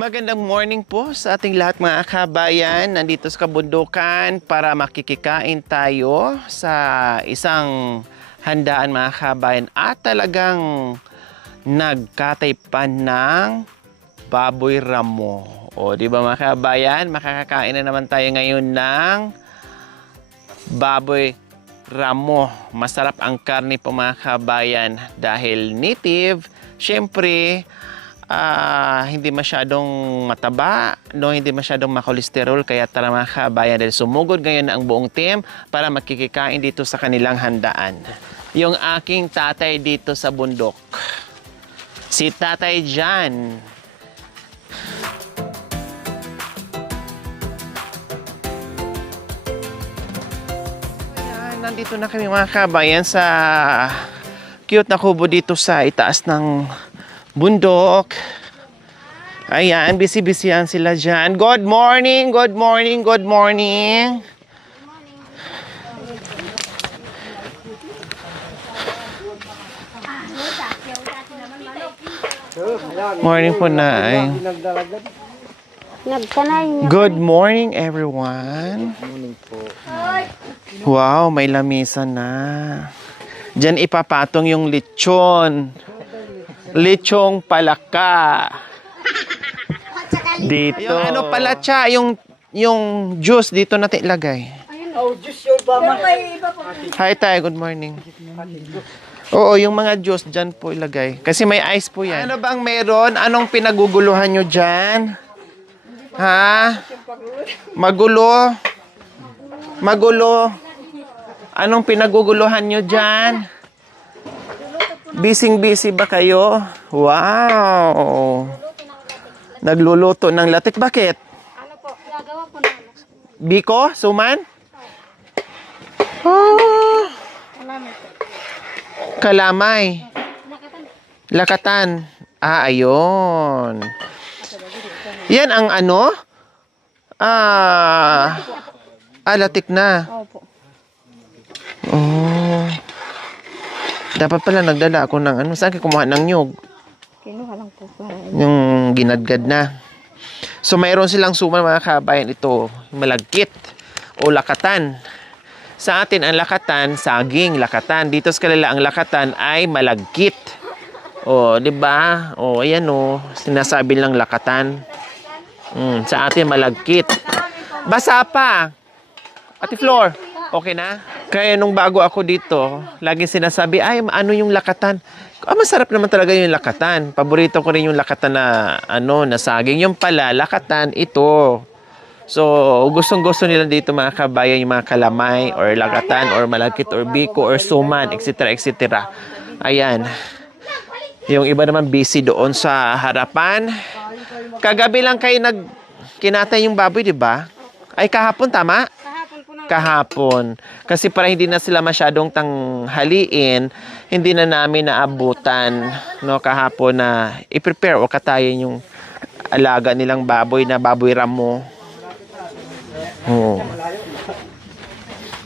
Magandang morning po sa ating lahat mga kabayan. Nandito sa kabundukan para makikikain tayo sa isang handaan mga kabayan. At talagang nagkatay pa ng baboy ramo. O di ba mga kabayan, makakakain na naman tayo ngayon ng baboy ramo. Masarap ang karne po mga kabayan dahil native. Siyempre, hindi masyadong mataba, no, hindi masyadong makolesterol, kaya tara mga kabayan, dahil sumugod ngayon ang buong team para makikikain dito sa kanilang handaan. Yung aking tatay dito sa bundok, si Tatay Jan. Ayan, nandito na kami mga kabayan sa cute na kubo dito sa itaas ng bundok. Ayan, busy-busy yan sila dyan. Good morning, good morning, good morning. Morning po na. Good morning everyone. Wow, may lamisa na. Diyan ipapatong yung lechon. Lechong palaka. Dito. Yung ano pala cha, yung juice dito natin ilagay. Oh, juice yun pa man. Hi tayo, good morning. Oo, yung mga juice dyan po ilagay. Kasi may ice po yan. Ano bang meron? Anong pinaguguluhan nyo dyan? Ha? Magulo? Magulo? Anong pinaguguluhan nyo dyan? Busy ba kayo? Wow! Nagluluto ng latik. Bakit? Ano po, gagawa po na. Biko? Suman? Oh, kalamay. Lakatan. Ayun. Yan ang ano? Latik na. Opo. Oh. Dapat pala nagdala ako ng ano. Saan kayo kumuha ng nyug? Kinuha lang po para. Yung ginadgad na. So mayroon silang suman mga kabayan. Ito, malagkit o lakatan. Sa atin ang lakatan, saging lakatan. Dito sa kanila ang lakatan ay malagkit. O, di ba? O, ayan o. Sinasabi lang lakatan. Sa atin malagkit. Basa pa. Ate Flor, okay na? Kaya nung bago ako dito, laging sinasabi, ay, ano yung lakatan? Masarap naman talaga yung lakatan. Paborito ko rin yung lakatan na, na saging. Yung pala, lakatan, ito. So, gustong-gusto nila dito mga kabayan, yung mga kalamay, or lakatan, or malagkit, or biko, or suman, etc., etc. Ayan. Yung iba naman busy doon sa harapan. Kagabi lang kayo kinatay yung baboy, di ba? Ay, kahapon, tama? Kahapon. Kasi para hindi na sila masyadong tanghaliin, hindi na namin naabutan, no, kahapon na i-prepare o katayin yung alaga nilang baboy na baboy ramo.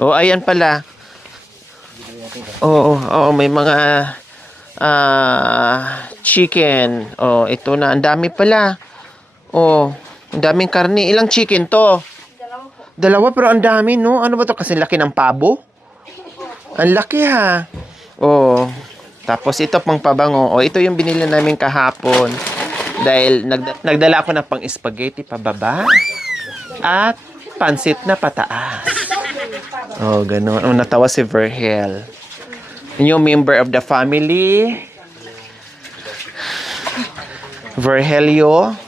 Oh, ayan pala. Oo, may mga chicken. Oh, ito na, ang dami pala. Oh, ang daming karne. Ilang chicken to? Dalawa, pero ang dami, no? Ano ba to? Kasi laki ng pabo. Ang laki, ha? Oh. Tapos ito pang pabango. Oh, ito yung binili namin kahapon. Dahil nagdala ako ng pang spaghetti pababa. At pansit na pataas. Oh, ganun. Oh, natawa si Verhel. Yung member of the family. Verhelio.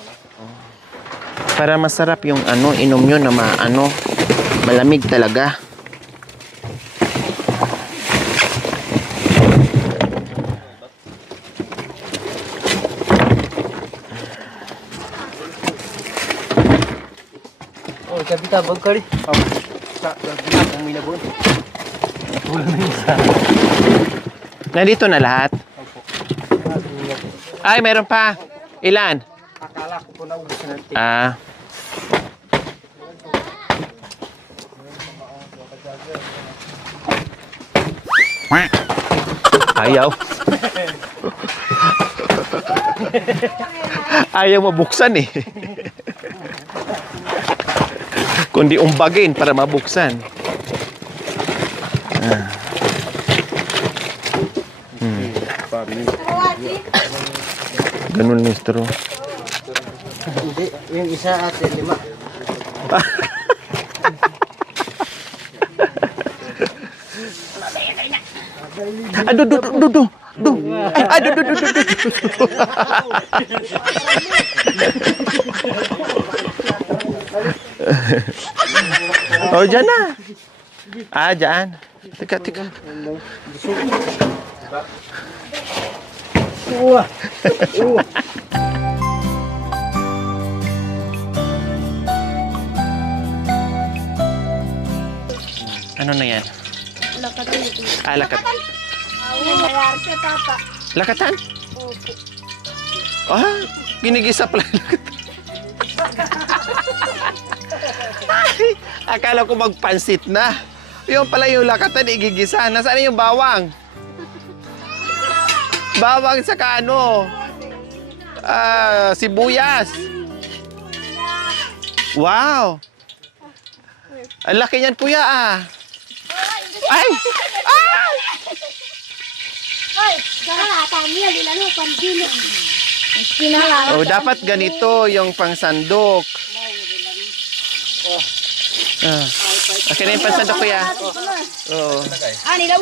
Para masarap yung inom nyo na malamig talaga. Oh, sabi ka, bagkari. Nandito na lahat? Ay, meron pa. Ilan? Akala ko po naubos natin. Ayaw. Ayaw mabuksan eh. Kundi umbagin para mabuksan. Ganun yung straw. Hindi, yung isa ate, 5. Aduh, duh, duh, duh, duh. Aduh, duh, duh, duh, duh. Oh, dyan na. Ah, dyan. Teka, teka. Ano na yan? Lakatan. Ah, lakat. Nangyayari siya, Papa. Lakatan? Opo. Ah, ginigisa pala yung lakatan. Ay, akala ko magpansit na. Yung pala yung lakatan, igigisa. Nasaan yung bawang? Bawang sa ano? Sibuyas. Wow! Ang laki niyan, kuya, ah. Ay! Ay! Ay, galata niya, lilano, pandino. Kinala. Oh, dapat ganito yung pangsandok. Akin na yung pangsandok, kuya. Oo. Nilaw.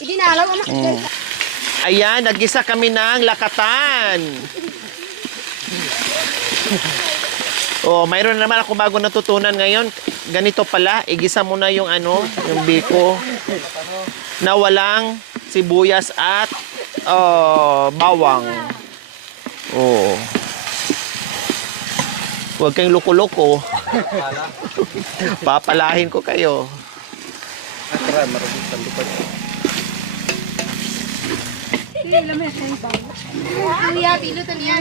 Hindi na alam, anak. Ayan, nagisa kami ng lakatan. Oh, mayroon naman ako bago natutunan ngayon. Ganito pala, igisa mo na yung yung biko na walang sibuyas at bawang. Oh. Huwag kayong loko-loko. Papalahin ko kayo. Kuya, pilutan niya.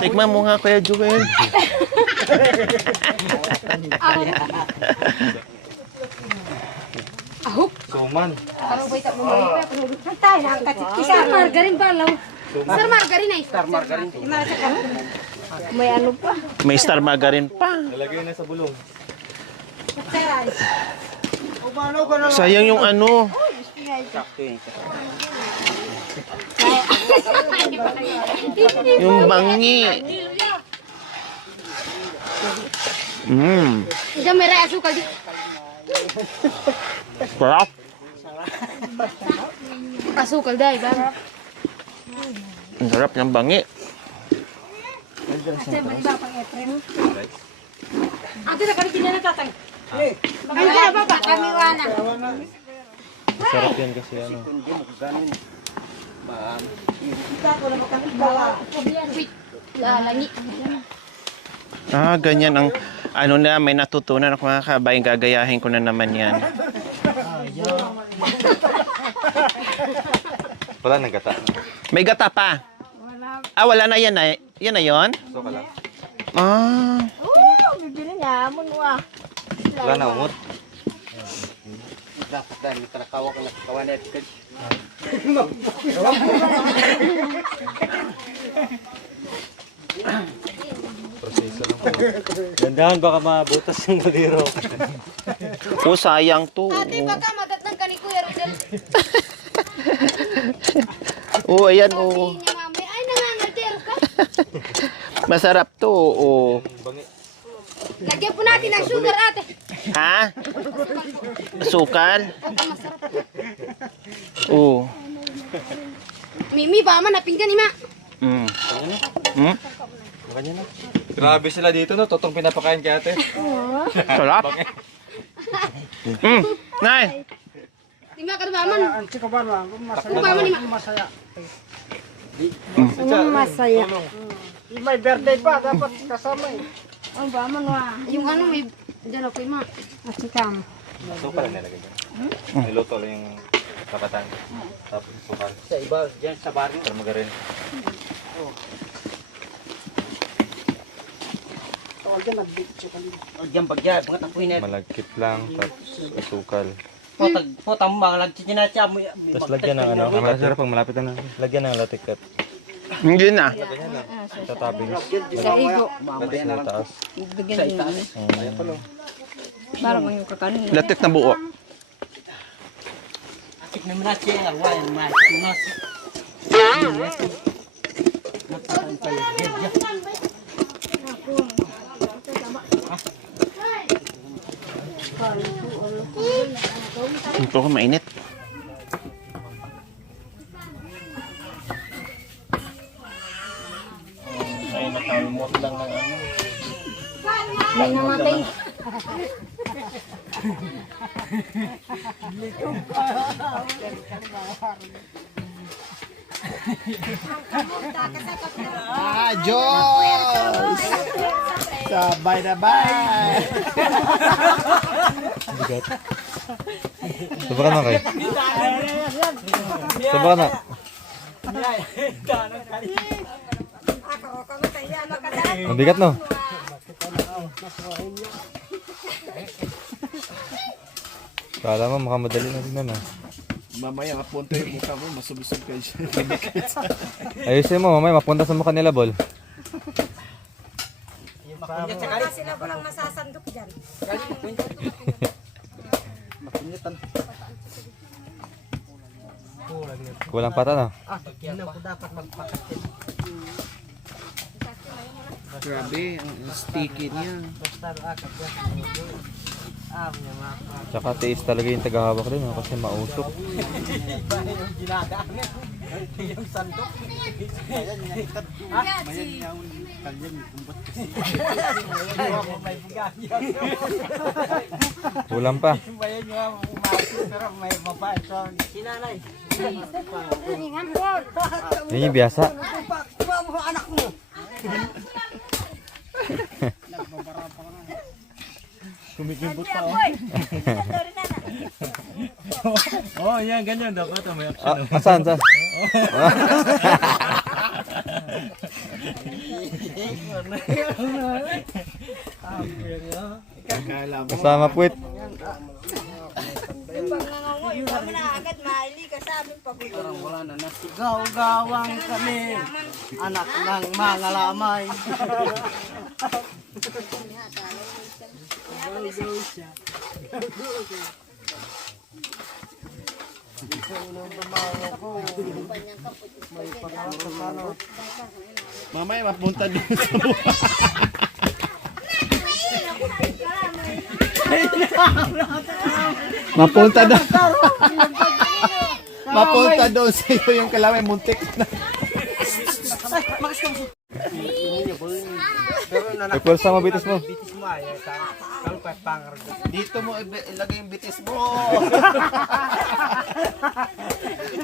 Tikman mo nga, Kuya Joel. Ahop. Suman. Ano ba ito? Hantay na ang kachikisa. Sir Margarin ba, law? Sir Margarin ay. Star margarine. May ano pa? May star margarine pa. Nalagay na sa bulong. Sayang yung ano. Sakto yun. Yung bangi. Diyan may ray asukal di. Sarap. Asukal dahil ba? Ang sarap ng bangi. Ate, mali ba pang Efren? Ate, nakalitin na natatay. Ay, kaya ba ba? Kami wana. Sarap yan kasi ano. Wait, lalangi. Ah, ganyan ang na may natutunan ako mga kabayan. Gagayahin ko na naman yan. Wala nang gata. May gata pa. Ah, wala na yan na. Yan na yun? So ka lang. Ah. Bibili niya, munwa. Wala na umot. Dapat dahil may talakawa ka nakakawan na ito. Proseso lang po. Gandahan baka mabutas yung maliro. Oh, sayang to. Ate, baka madat ng kani Kuya Rodel. Oh, ayan, oh. Niya, mami. Ay, nangangatero ka. Masarap to, oh. Lagyan po natin ng sugar, ate. Ha? Sukal? Oh. Mimi, ba man, napinggan ni ma. Mm. Mm? Grabe sila dito no, totong pinapakain kay ate. Sarap. Mm. Nay. Di ma, kada ba man. Kung ba man ni ma. Masaya. May birthday pa, dapat kasama eh. Ang ba man wa. Yung ano, may dala ko ma. Masikam. Sukal na nilagay dyan. Niluto lang yung kapatan. Tapos sukal. Sa iba, dyan sa barrio. Para magarin. Diyan bagya, mga tapoy na. Malagkit lang, tapos sukal. Potang mga lagtsin na siya mo. Tapos lagyan ng ano, masarap pag malapit na. Lagyan ng latikot. Hindi na. Sa toppings. Sa igo. Latik sa taas. Bigyan din namin. Para mo yung kakanin. Latik na buo. Ito ko mainit. Ay, nakamot lang ng ano. May namatay. Diyos! Sabay na bay! Subukan na kayo. Subukan na. Mabigat no? Kala mo makamadali na rin na. Mamaya mapunta yung mukha mo, masubusog kayo siya. Ayusin mo, mamaya mapunta sa mukha nila, Bol. Sila ko lang masasandok dyan. Kulang pata na. Grabe, ang sticky niya. Tsaka tiis talaga yung tagahawak rin, kasi mausok. Kulang pa. Yun yung biasa. Kumikimbot pa oh. Oh, yan, ganyan dapat. May action. Saan? Kasama puwit. Kami na agad maili ka sa aming pagulong. Wala na nasigaw-gawang kami, anak ng mga lamay. Mamaya mapunta doon sa buhay. Mapunta doon. Mapunta doon sa iyo yung kalamay muntik na. Ay, pulsa mo, bitis mo. Dito mo ilagay yung bitis mo.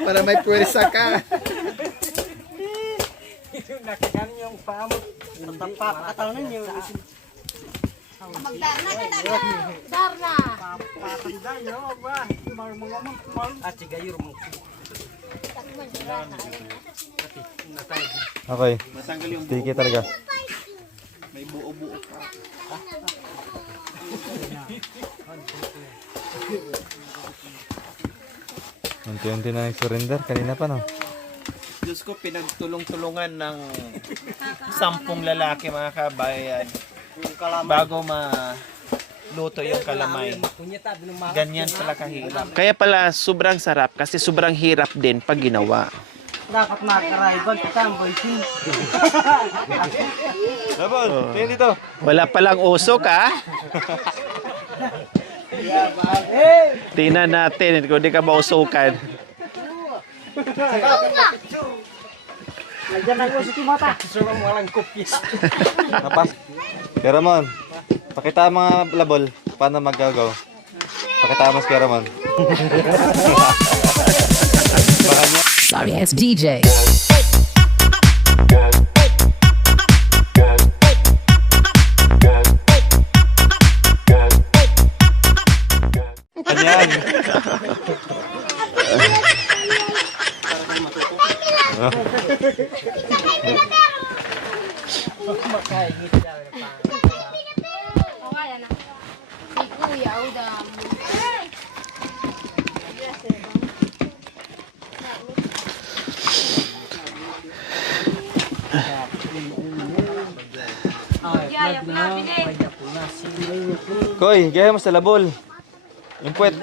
Para may pwersa ka. Nakagan yung paa mo. Tapak katawan niyo. Magdarna ka taga. Darna. Patanda yo ba? At sigayur mo. Okay. Matanggal yung Sticky talaga. may buo-buo ka. Unti-unti na nag-surrender. Kanina pa, no? Diyos ko, pinagtulong-tulungan ng 10 lalaki mga kabayan bago maluto yung kalamay. Ganyan pala kahirap. Kaya pala sobrang sarap kasi sobrang hirap din pag ginawa. Dapat makaraiban kita ang boysin. Labon, tingin dito. Wala palang usok ha. Tingnan natin kung di ka mausukan. Nandiyan ang uso si mata. Suruh mo walang kopis. Napas. Kaya Ramon, pakita ang mga labol. Paano mag-gagaw? Pakita mo si Ramon. Sorry ass DJ. Ganyan. Koy, gaya mo sa labol. Yung puwet.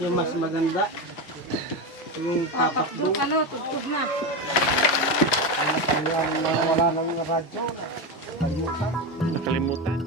Yung mas maganda. Yung tapak Tugtog ano, tugtog na. wala nang radyo. Nakalimutan.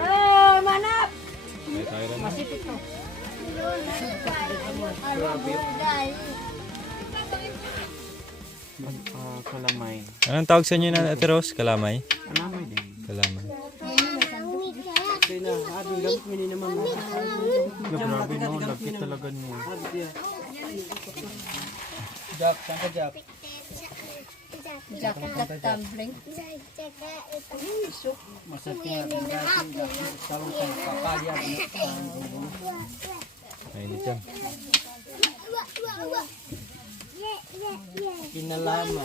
Ay, manap! Masipit to. Kalamay. Anong tawag sa inyo na Ate Rose? Kalamay? Kalamay. Kaya na, abing gamit mo naman. Grabe no, lagkit talaga niya. Jack, saan ka Jack? Jack tumbling. Masakit nga din dati. Talong sa papaya. Ayun ito. Kinalama.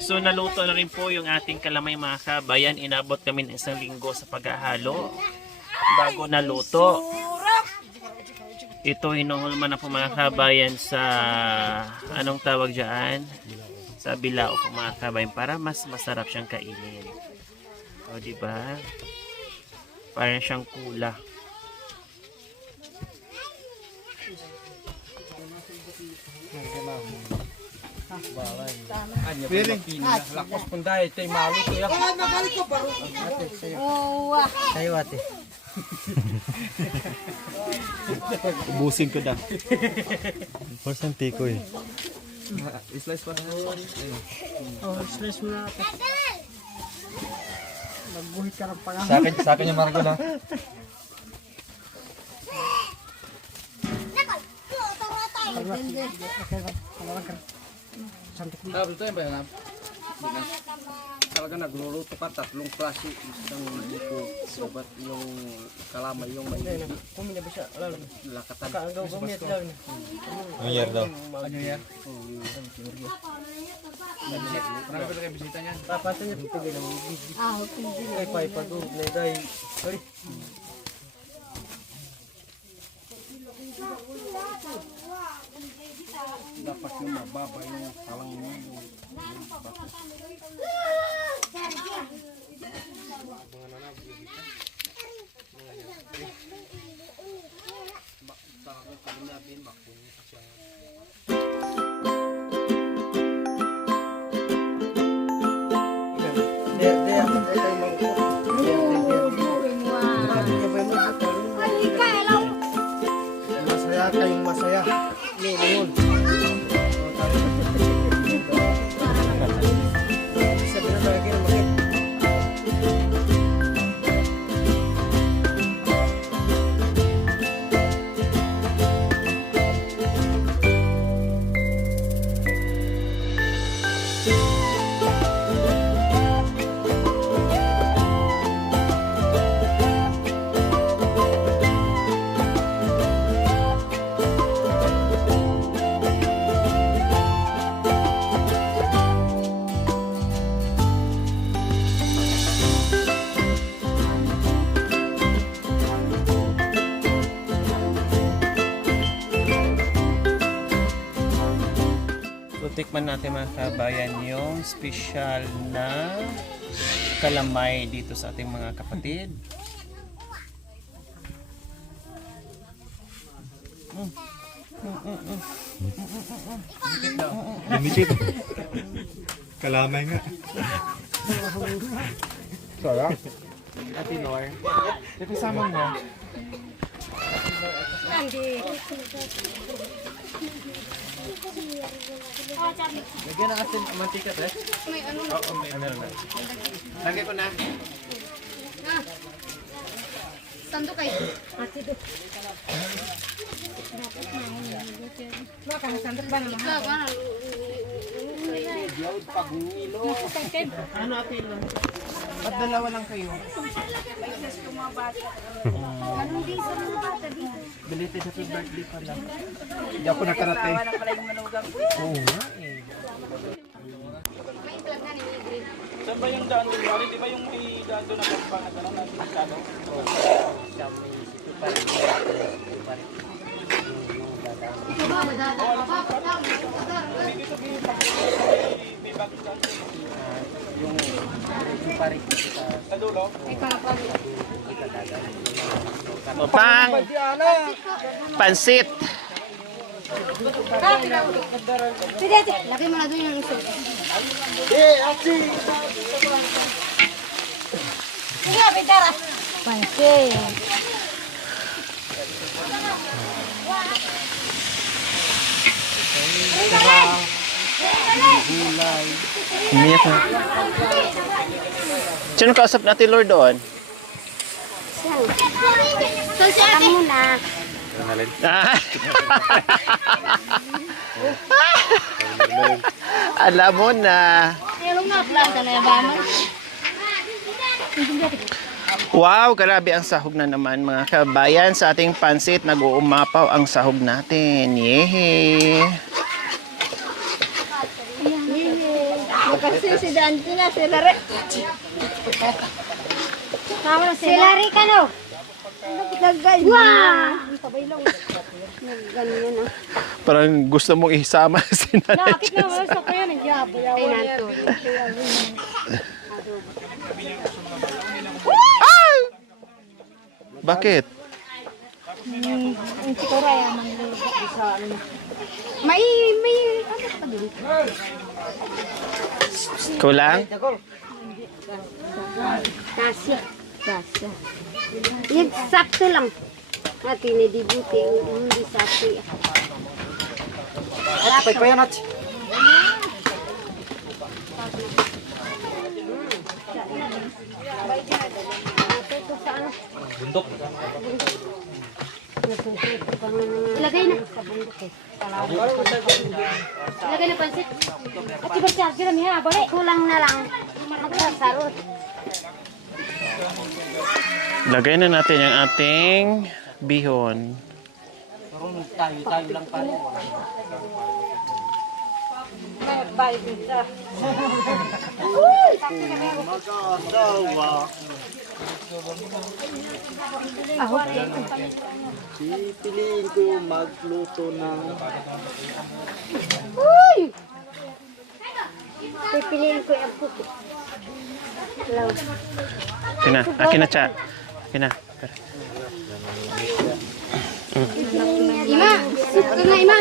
So naluto na rin po yung ating kalamay mga kabayan. Inabot kami ng 1 linggo sa paghahalo bago naluto. Ito hinuhulman na po mga kabayan sa anong tawag dyan? Sa bilao po mga kabayan para mas masarap siyang kainin. O diba? Parang siyang kula. Piring. Lakos pun dahil. Ito yung malo ko yan. Oh, wah. Sayo ate. Ubusin ko na. First time tiko eh. Slice pa. Oh, slice mo na ate. Nagbuhit ka ng pangalan. Sa akin yung margo na. Sabi ito yung bayan. Talaga nagluluto ka 3 klase. Isang buko. Sabat yung kalamay yung may kumina ba siya? Lakatan. Kaagaw gumit daw. Ang year daw. Ano yan? Marami ko na kayo bisita niyan. Papatan niya dito bilang ay paipagod na day. Sorry. Dapat yung mababa yung talang mo yung masaya kayong masaya. Noon. Sabi na tayo kayo makit. Tikman natin mga kabayan yung special na kalamay dito sa ating mga kapatid. Limited. Kalamay nga. Sarap. Ate Nor, kasama mo. Lagyan na asin mantika, Tres. Oo, may meron na. Lagay ko na. Sando kayo. Ate do. Baka sando ba naman? Ikaw ba? Ano Ate Nor? Ba't dalawa lang kayo? Anong day sa mga bata dito? Belated happy birthday pala. Hindi ako nakarating. Oo nga eh. May vlog na ni Green. Saan ba yung daan doon? Di ba yung may daan doon na pang na gano'n na masyado? Ikaw ba? Madada. May bagong daan doon. Yung parik Sa dulo? Ikaw pa. Pansit. Pwede, ate. Lagay mo na doon yung iso. Sige, Pedara. Pansin. Umiyak na. Sino kausap natin Lord doon? So, si ate muna. Ah. Alam mo na. Ayun na, planta na yabaman. Wow, grabe ang sahog na naman mga kabayan. Sa ating pansit, nag-uumapaw ang sahog natin. Yehey! Kasi si Dante na, si Lare. Si Lare ka no? Naggay. Wow! Pabaylaw. Ganyan na. Parang gusto mong isama si Nanay Nakakit na wala sa kaya nagyabayaw. Ay, nanto. Bakit? Ang sikura yaman sa ano. May, ano pa dun? Kulang? Kasya. Kasya. Yan, sakto lang. Natin na dibuti, hindi sakto. At pa yan at. Bundok. Ilagay na. Ilagay na pansit. At ibar-charger na miha, balik. Kulang na lang. Magsasarot. Lagay na natin ang ating bihon. Tayo lang pa. Bye, pizza. Pipiliin ko magluto ng Uy! Pipiliin ko yung puti. Hello. Akin na, cha. Akin na. Ima! Ito na, Ima!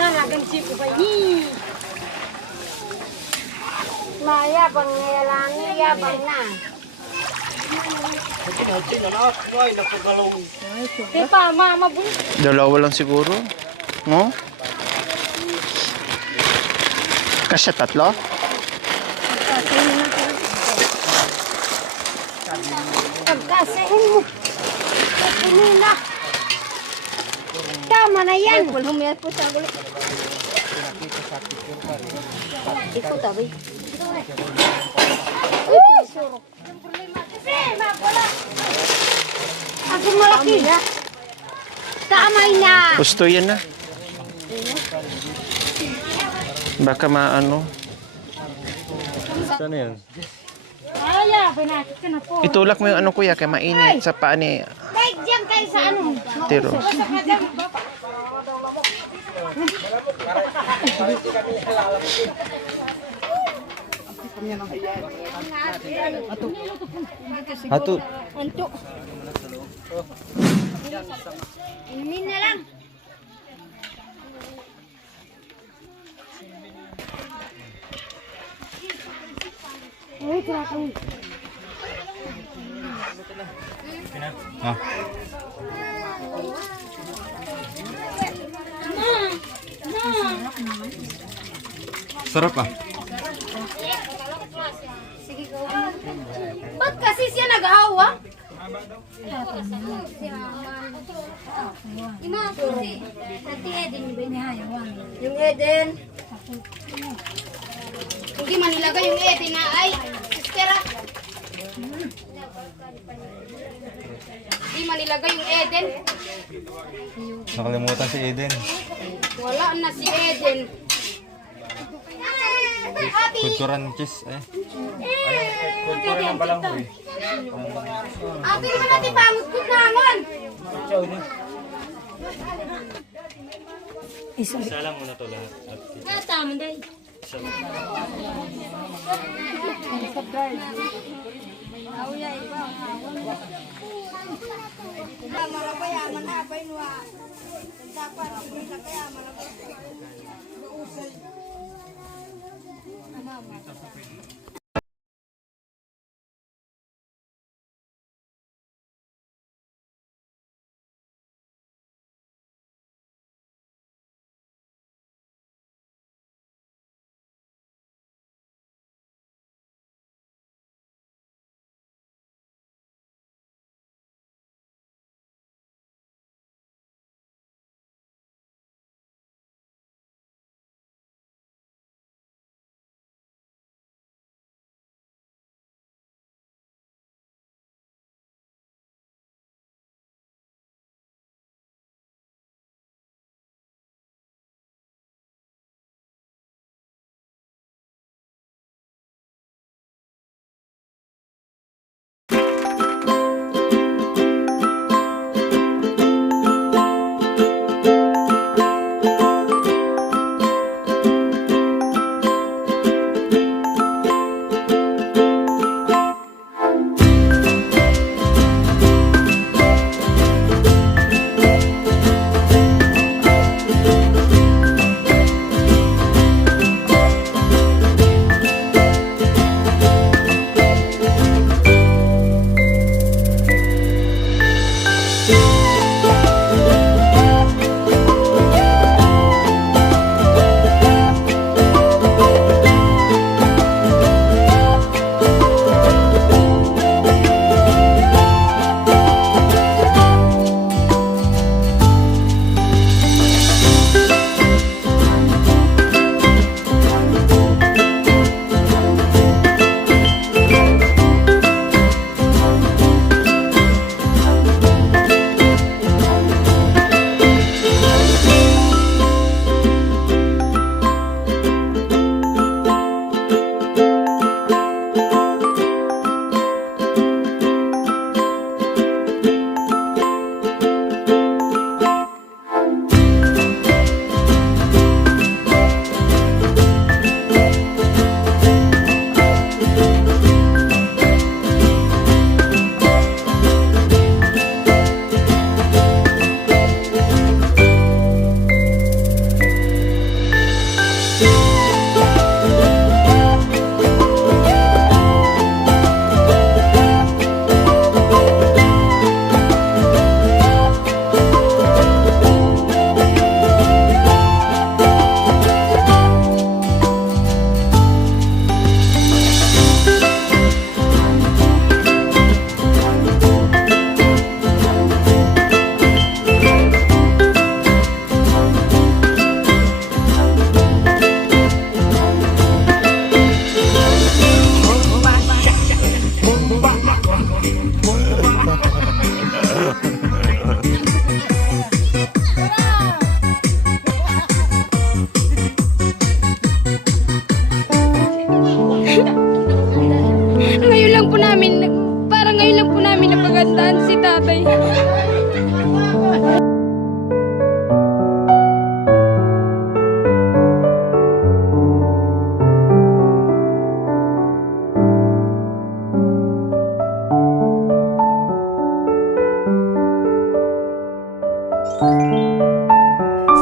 Talagang sipo ba yun? Mayabang ngayalang, yabang na. Di pa, mabuli. Dalawa lang siguro. No? Kasya tatlo? Pagkasahin mo. Pagkasahin na. Tama na yan. Humayat po sa gulit. Ikaw tabi. Uy! Surok. Ako malaki. Kamay na. Gusto yan na. Baka maano. Saan yan? Ay, Kuya, pinakit ka na po. Itulak mo yung ano kuya, kaya mainit sa paa ni Bike dyan kayo sa ano. Tiro. Hato. Anto. Inumin na lang. Uy, kurakang. Ah. Sarap ah. Ba't kasi siya nag-ahawa? Yung Eden. Hindi man nilagay yung Eden na ay. Sister ah. Hindi man nilagay yung Eden. Nakalimutan si Eden. Wala na si Eden. Kulturan cheese eh. Ate naman natin pangot ko naman. Isa lang muna to lahat. Gata mo dahil. Malapayaman na, painwa. Dapat, hindi na kaya malapayaman.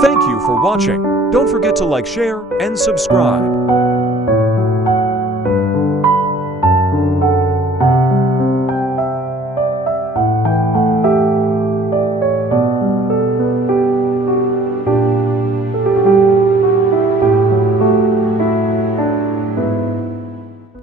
Thank you for watching. Don't forget to like, share, and subscribe.